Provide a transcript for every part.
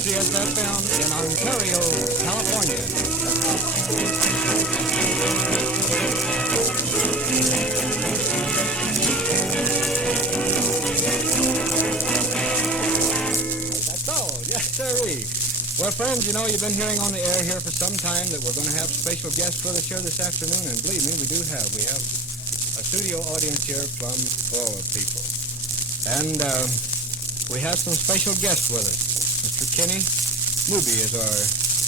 KOCS FM in Ontario, California. That's all. Yes, sirree. Well, friends, you know, you've been hearing on the air here for some time that we're going to have special guests with us here this afternoon, and believe me, we do have. We have a studio audience here plumb full of people. And we have some special guests with us. Mr. Kenny Newby is our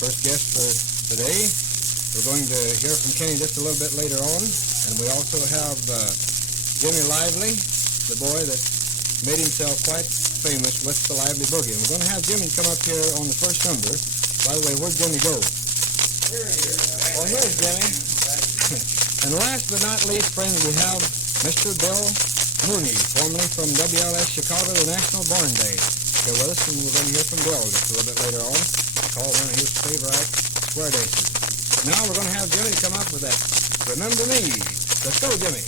first guest for today. We're going to hear from Kenny just a little bit later on, and we also have Jimmy Lively, the boy that made himself quite famous with the Lively Boogie. And we're going to have Jimmy come up here on the first number. By the way, where'd Jimmy go? Here. Oh, here's Jimmy. And last but not least, friends, we have Mr. Bill Mooney, formerly from WLS Chicago, the National Barn Day. Here with us, and we're going to hear from Bill just a little bit later on. Call one of his favorite square dances. Now we're going to have Jimmy come up with that Remember Me. Let's go, Jimmy.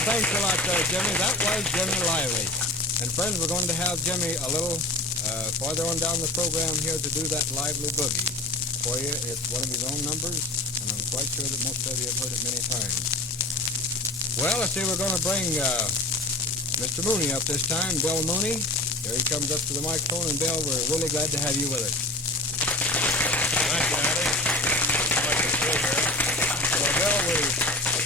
Thanks a lot, Jimmy. That was Jimmy Lively. And friends, we're going to have Jimmy a little farther on down the program here to do that Lively Boogie for you. It's one of his own numbers, and I'm quite sure that most of you have heard it many times. Well, let's see, we're going to bring Mr. Mooney up this time, Bill Mooney. Here he comes up to the microphone, and Bill, we're really glad to have you with us. Thank you, Andy. Like to be here. Well, Bill,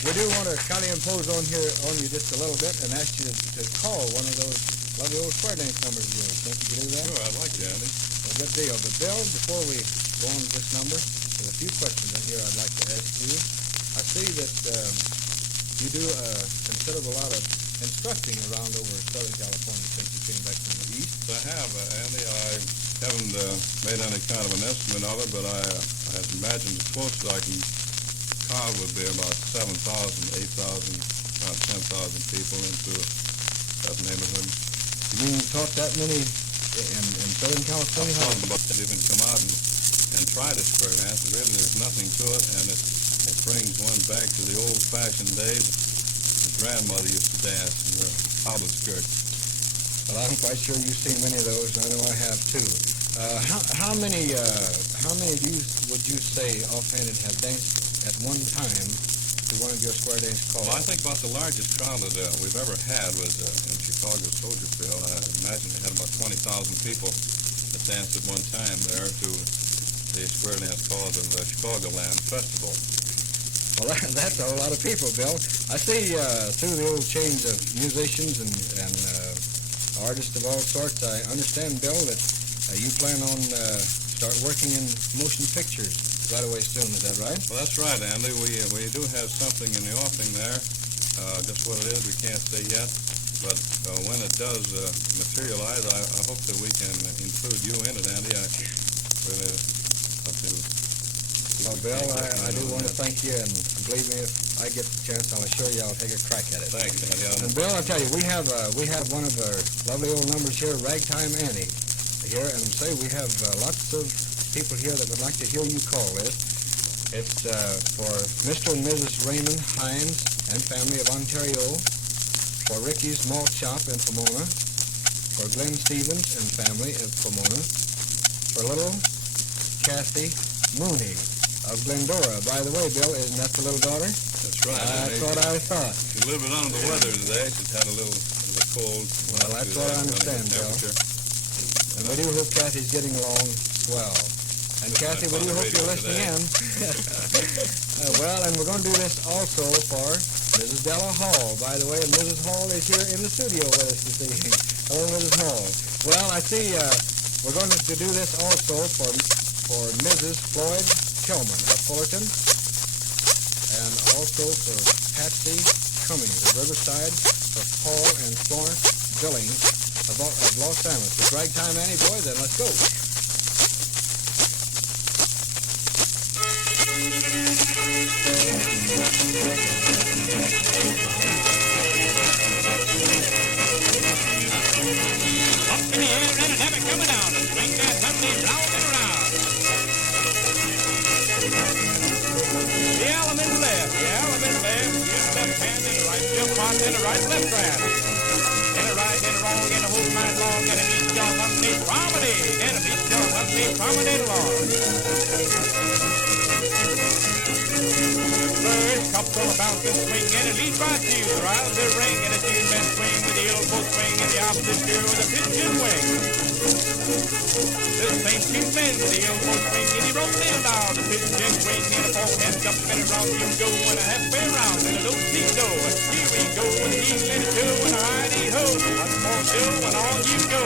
we do want to kind of impose on you just a little bit and ask you to call one of those lovely old square dance numbers of yours. Think you can do that? Sure, I'd like to, Andy. Well, good deal. But Bill, before we go on to this number, there's a few questions in here I'd like to ask you. I see that you do a considerable lot of instructing around over Southern California since you came back from the East. I have, Andy. I haven't made any kind of an estimate of it, but I imagine the closest I can carve would be about 7,000, 8,000, about 10,000 people into that neighborhood. You mean you taught that many in Southern California? I'm talking about that even come out and try to square dance. Really, there's nothing to it, and it brings one back to the old-fashioned days. My grandmother used to dance in her outlet skirt. Well, I'm quite sure you've seen many of those, and I know I have too. How many would you say offhanded have danced at one time to one of your square dance calls? Well, I think about the largest crowd that we've ever had was in Chicago Soldier Field. I imagine we had about 20,000 people that danced at one time there to the square dance calls of the Chicagoland Festival. Well, that's a whole lot of people, Bill. I see through the old chains of musicians and artists of all sorts, I understand, Bill, that you plan on start working in motion pictures right away soon. Is that right? Well, that's right, Andy. We do have something in the offing there. Just what it is, we can't say yet. But when it does materialize, I hope that we can include you in it, Andy. I really hope to. Well, Bill, I do want to thank you, and believe me, if I get the chance, I'll assure you I'll take a crack at it. Thanks, Andy. And Bill, I'll tell you, we have one of our lovely old numbers here, Ragtime Annie, here, and say we have lots of people here that would like to hear you call this. It's for Mr. and Mrs. Raymond Hines and family of Ontario, for Ricky's Malt Shop in Pomona, for Glenn Stevens and family of Pomona, for little Kathy Mooney of Glendora. By the way, Bill, isn't that the little daughter? That's right. That's what I thought. She's a little bit under the weather today. She's had a little cold. Well, that's what I understand, Bill. And we do hope Kathy's getting along well. And Kathy, we do hope you're listening in. Well, and we're going to do this also for Mrs. Della Hall. By the way, Mrs. Hall is here in the studio with us this evening. Hello, Mrs. Hall. Well, I see we're going to do this also for Mrs. Floyd Tillman of Fullerton, and also for Patsy Cummings of Riverside, for Paul and Florence Billings of Los Angeles. It's Ragtime Annie, boys, and let's go. Up in the air and a never coming down. Swing that something round and around. The element left. Use left hand and the right jump on and the right left hand. And the right and the wrong and the whole night long and a beat your company promenade. And a beat your company promenade along. First couple of bouncing swing and a lead by two. Around the ring and a two-man swing with the elbow swing and the opposite two with a pigeon wing. The same two men with the elbow swing and the rope nail down. The pigeon wing and the four hands up and around you go and a halfway round and a little do. Here we go with the heel and a two and a hidey-ho. One more two and on you go.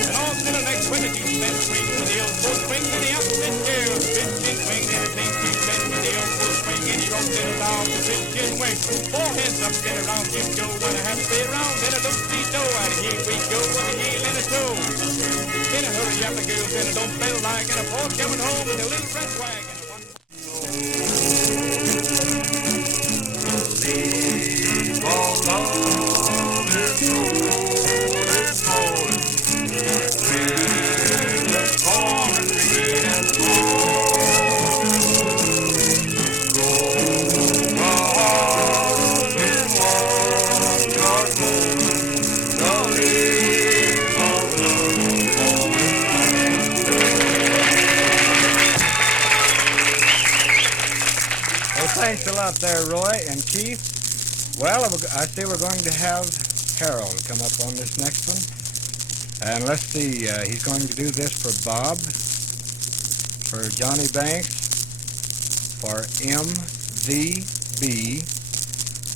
And on to the next one, the two-man swing with the elbow swing and the opposite two. The pigeon wing and the same two men with the elbow swing and the rope nail down. The pigeon wing. Four hands up and around you go and a halfway round and a little do. And here we go with the heel and a two. In a hurry up the girls and a don't feel like and a boy coming home with a little red wagon. Leave all love is falling. Wind is falling, rain is falling. Roll my heart in one dark moment. The leaves of love falling. Well, thanks a lot there, Roy and Keith. Well, I see we're going to have Harold come up on this next one. And let's see, he's going to do this for Bob, for Johnny Banks, for MVB,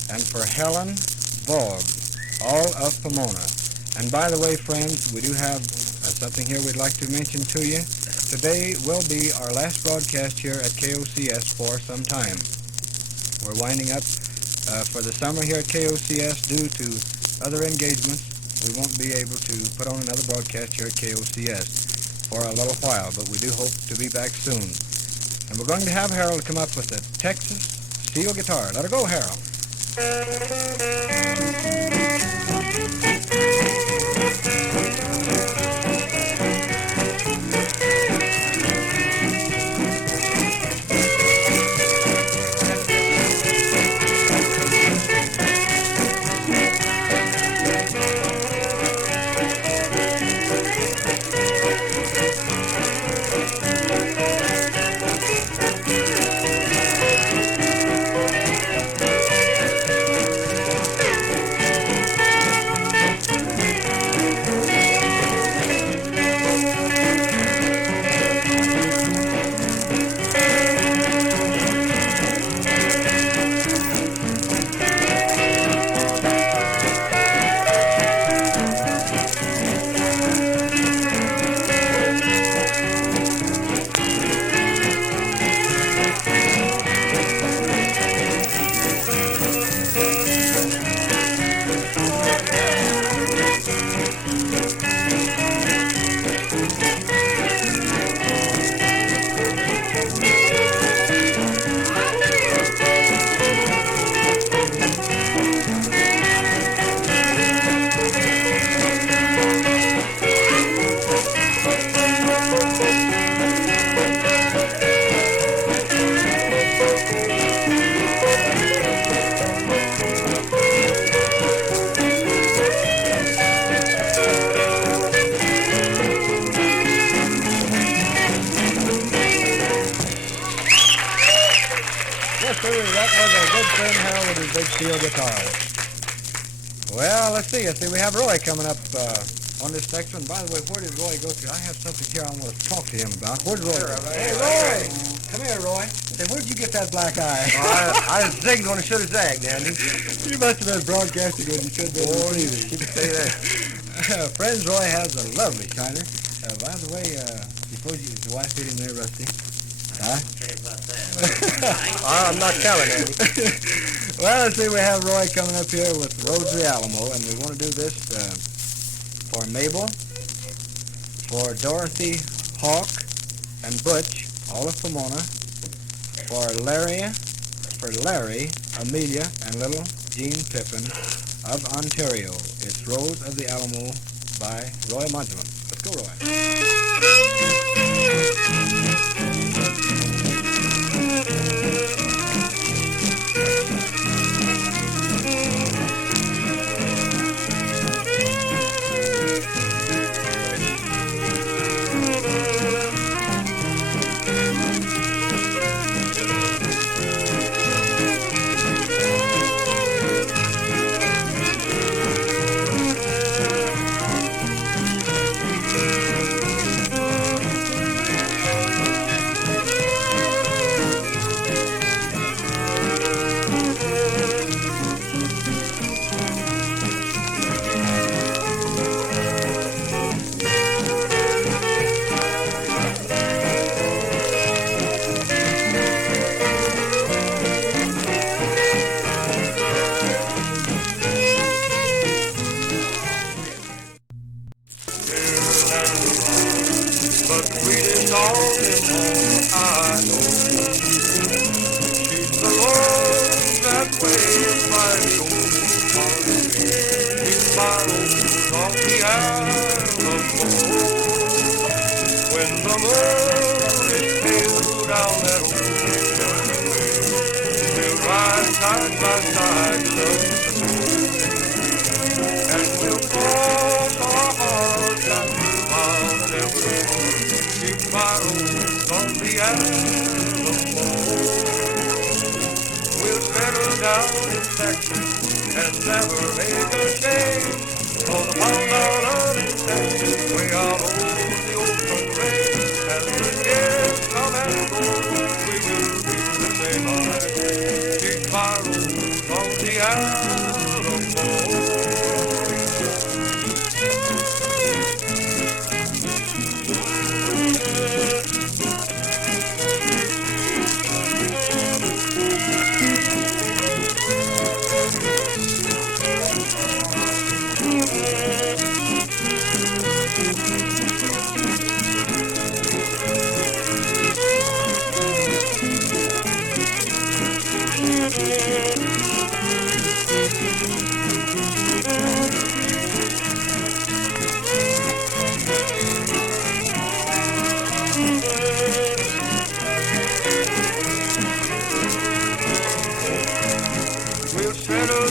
and for Helen Vogue, all of Pomona. And by the way, friends, we do have something here we'd like to mention to you. Today will be our last broadcast here at KOCS for some time. We're winding up for the summer here at KOCS due to other engagements. We won't be able to put on another broadcast here at KOCS for a little while, but we do hope to be back soon. And we're going to have Harold come up with a Texas steel guitar. Let her go, Harold. sir, that was our good friend Harold with his big steel guitar. Well, let's see. We have Roy coming up on this next one. By the way, where did Roy go to? I have something here I want to talk to him about. Where's Roy? Hey, Roy! Come here, Roy. Say, where'd you get that black eye? I zigged when I should have zagged, Andy. You must have been broadcasting when you should have been receiving. You can say that. Friends, Roy has a lovely shiner. By the way, suppose his wife hit him there, Rusty? Huh? I'm not telling, Andy. Well, let's see, we have Roy coming up here with Roads of the Alamo, and we want to do this for Mabel, for Dorothy, Hawk, and Butch, all of Pomona, for Larry, Amelia, and little Jean Pippin of Ontario. It's Roads of the Alamo by Roy Modulant. Let's go, Roy. But sweetest all in all I know. She's the Lord that waits by the old heart. She's my rose on the Alamo. When the moon is pale down that old way, we'll ride side by side, love, and we'll cross our hearts and we'll vow never. Keep my rose on the Alamo. We'll settle down in Texas and never make a change. For the pound dollar in Texas, way out over the open range. As the years come and go, we will be the same. I keep my rose on the Alamo.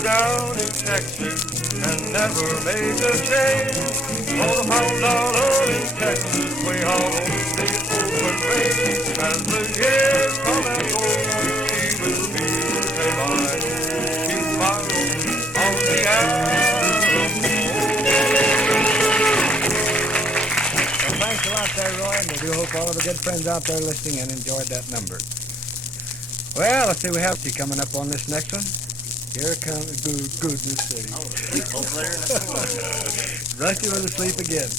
Down in Texas and never make a change. For the pound dollar in Texas, way out on the open range. As the years come and go, she will be the same. I keep my rose on the Alamo. Well, thanks a lot there, Roy, and we do hope all of the good friends out there listening and enjoyed that number. Well, let's see, we have you coming up on this next one. Here comes, goodness sake. Rusty was asleep again.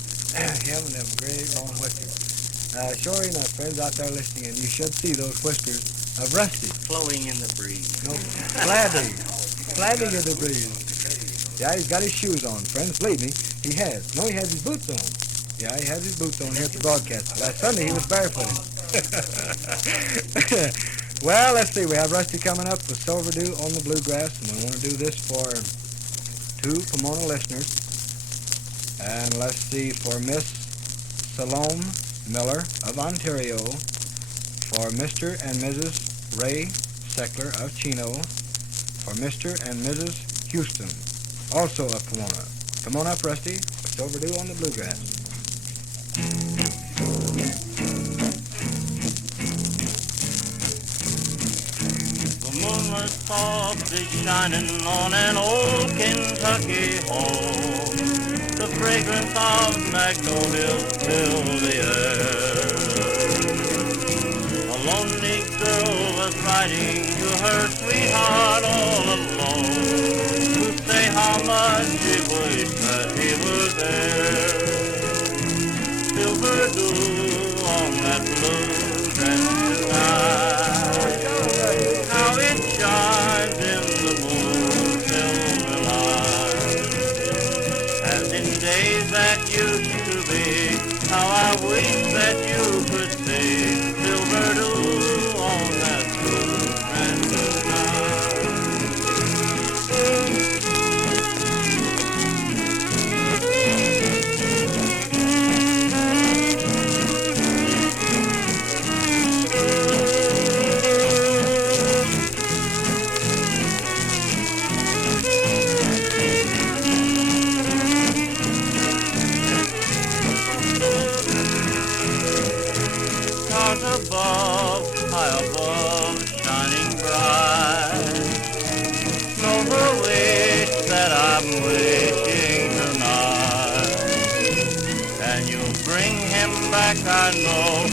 Him and them great long whiskers. Sure enough, friends out there listening, and you should see those whiskers of Rusty. Flowing in the breeze. No, flapping in the breeze. Yeah, he's got his shoes on, friends. Believe me, he has. No, he has his boots on. Yeah, he has his boots on here at the broadcast. Last Sunday, he was barefooted. Well, let's see. We have Rusty coming up with Silver Dew on the Bluegrass, and we want to do this for 2 Pomona listeners. And let's see, for Miss Salome Miller of Ontario, for Mr. and Mrs. Ray Seckler of Chino, for Mr. and Mrs. Houston, also of Pomona. Come on up, Rusty, for Silver Dew on the Bluegrass. The soft is shining on an old Kentucky home. The fragrance of magnolias fill the air. A lonely girl was writing to her sweetheart all alone to say how much she wished that he was there. Silver dew on that blue dress tonight, how it shines in the moon's silver light. As in days that used to be, how I wish that you could see silver dew on that blue dress tonight. Stars above, high above, shining bright. Know the wish that I'm wishing tonight. And you'll bring him back, I know,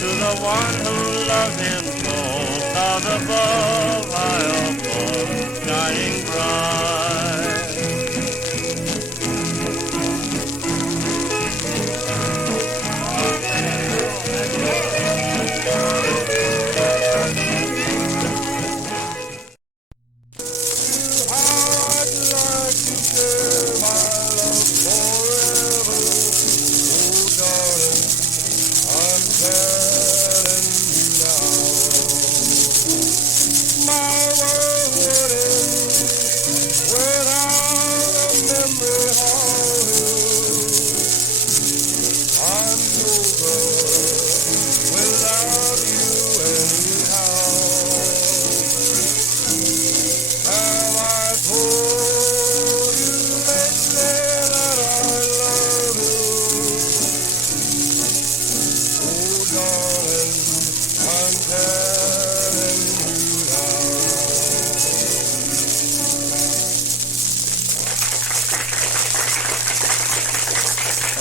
to the one who loves him so. Stars above, high above, shining bright.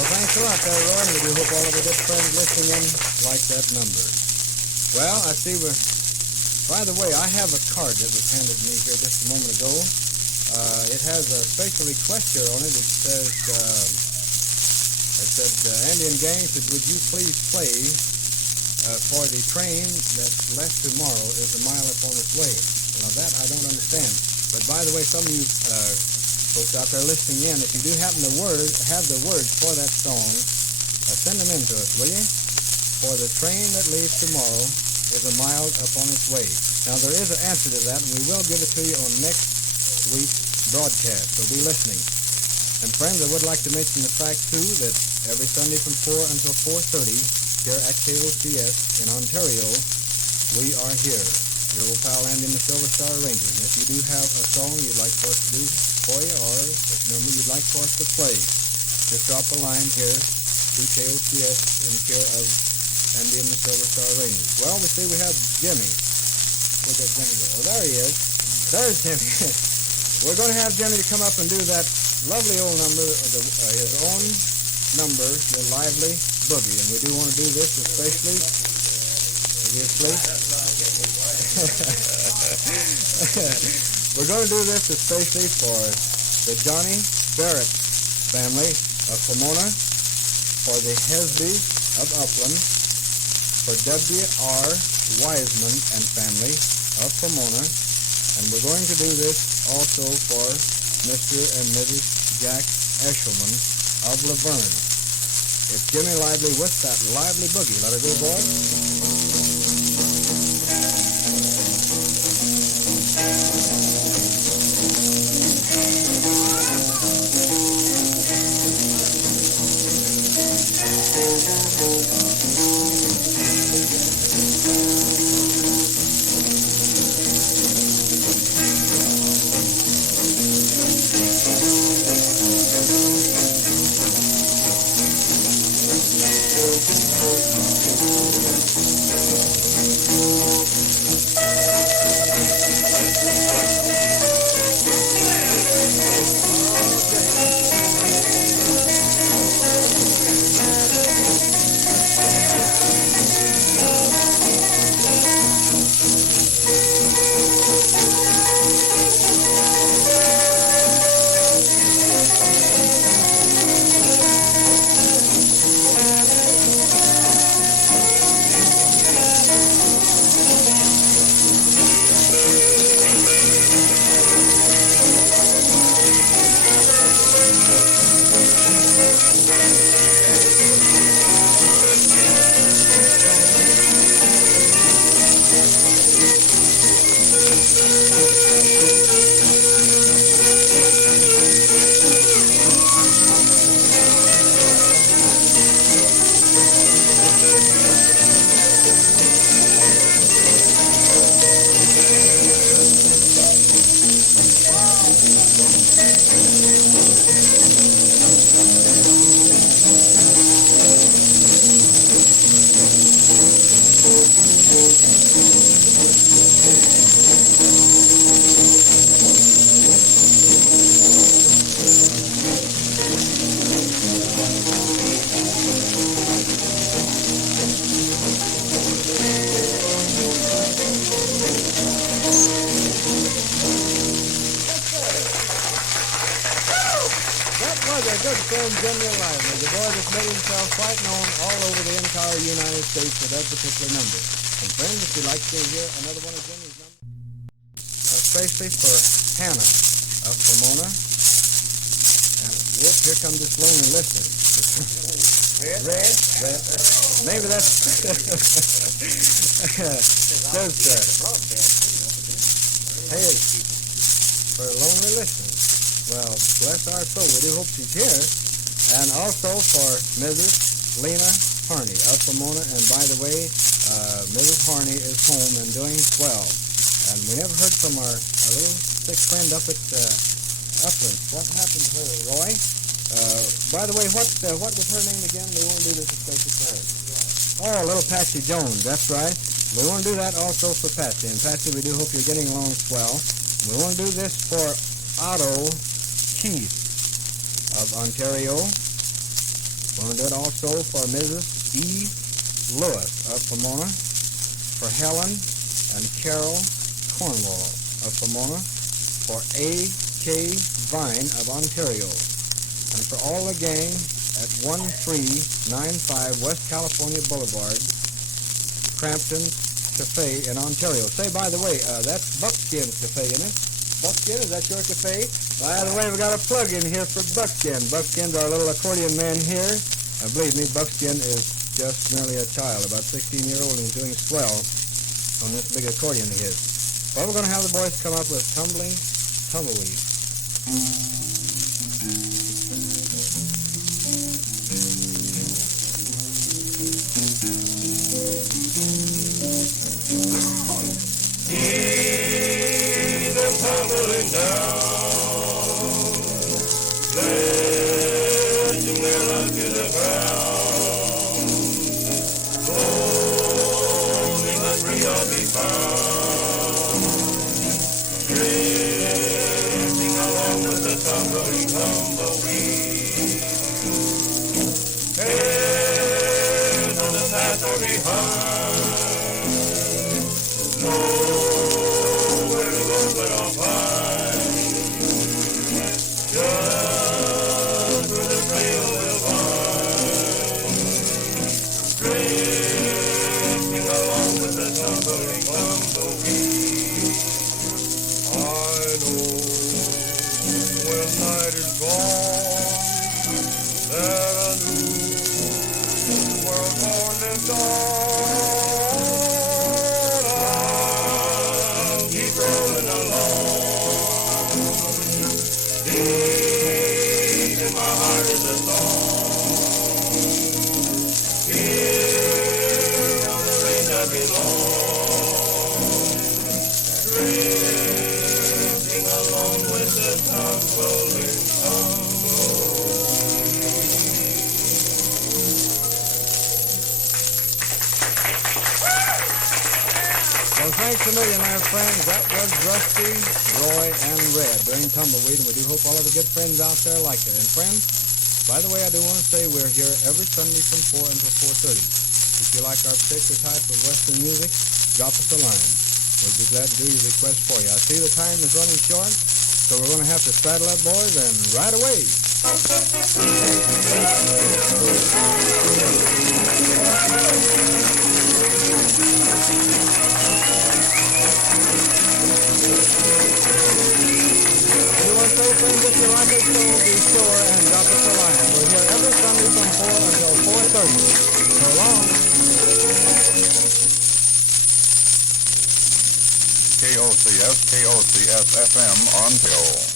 Thanks a lot there, Roy. We do hope all of the good friends listening in like that number. Well, I see we're... By the way, I have a card that was handed me here just a moment ago. It has a special request here on it. It says, Andy and gang said, would you please play for the train that's left tomorrow is a mile upon its way. Now that I don't understand. But by the way, some of you folks out there listening in, if you do happen to have the words for that song, send them in to us, will you? For the train that leaves tomorrow is a mile upon its way. Now there is an answer to that, and we will give it to you on next week's broadcast, so be listening. And friends, I would like to mention the fact too that every Sunday from 4 until 4:30 here at KOCS in Ontario, we are here. Your old pal Andy and the Silver Star Rangers. And if you do have a song you'd like for us to do for you, or a number you'd like for us to play, just drop a line here to KOCS in care of Andy and the Silver Star Rangers. Well, we see we have Jimmy. Where'd that Jimmy go? Oh, there he is. There's Jimmy. We're going to have Jimmy to come up and do that lovely old number, his own number, the Lively Boogie. And we do want to do this especially, obviously. We're going to do this especially for the Johnny Barrett family of Pomona, for the Hesby of Upland, for W.R. Wiseman and family of Pomona, and we're going to do this also for Mr. and Mrs. Jack Eshelman of Laverne. It's Jimmy Lively with that lively boogie. Let her go, boys. friend General Lively, the boy that's made himself quite known all over the entire United States with that particular number. And friends, if you'd like to hear another one of Jimmy's numbers, especially for Hannah of Pomona. And whoop, here comes this lonely listener. Red. Maybe that's says hey, for lonely listeners. Well, bless our soul, we do hope she's here. And also for Mrs. Lena Harney of Pomona. And by the way, Mrs. Harney is home and doing swell. And we never heard from our little sick friend up at Upland. What happened to her, Roy? By the way, what was her name again? We won't do this especially for her. Oh, little Patsy Jones, that's right. We want to do that also for Patsy. And Patsy, we do hope you're getting along swell. We want to do this for Otto Keith of Ontario. We want to do it also for Mrs. E. Lewis of Pomona, for Helen and Carol Cornwall of Pomona, for A.K. Vine of Ontario, and for all the gang at 1395 West California Boulevard, Crampton Cafe in Ontario. Say, by the way, that's Buckskin Cafe, isn't it? Buckskin, is that your cafe? By the way, we got a plug in here for Buckskin. Buckskin's our little accordion man here. And believe me, Buckskin is just merely a child, about 16-year-old, and he's doing swell on this big accordion of his. Well, we're going to have the boys come up with Tumbling Tumbleweed. See them tumbling down, letting their luck to the ground. Only the free will be found, drifting along with the tumbling tumbleweed. Head on the path or behind. Nowhere to go but on pine. Just where the trail will wind, drifting along with the tumbling tumbleweed. I know when night is gone that a new world born is dawn. Rolling along, deep in my heart is a song. Here on the range I belong, drifting along with the tumbling tumbleweed. Well, thanks a million, my friends. That was Rusty, Roy, and Red during Tumbleweed, and we do hope all of the good friends out there like it. And friends, by the way, I do want to say we're here every Sunday from 4 until 4:30. If you like our particular type of Western music, drop us a line. We'll be glad to do your request for you. I see the time is running short, so we're going to have to straddle up, boys, and right away. So friends, if you like it, so be sure and drop us a line. We're here every Sunday from 4 until 4:30. So long. KOCS FM Ontario.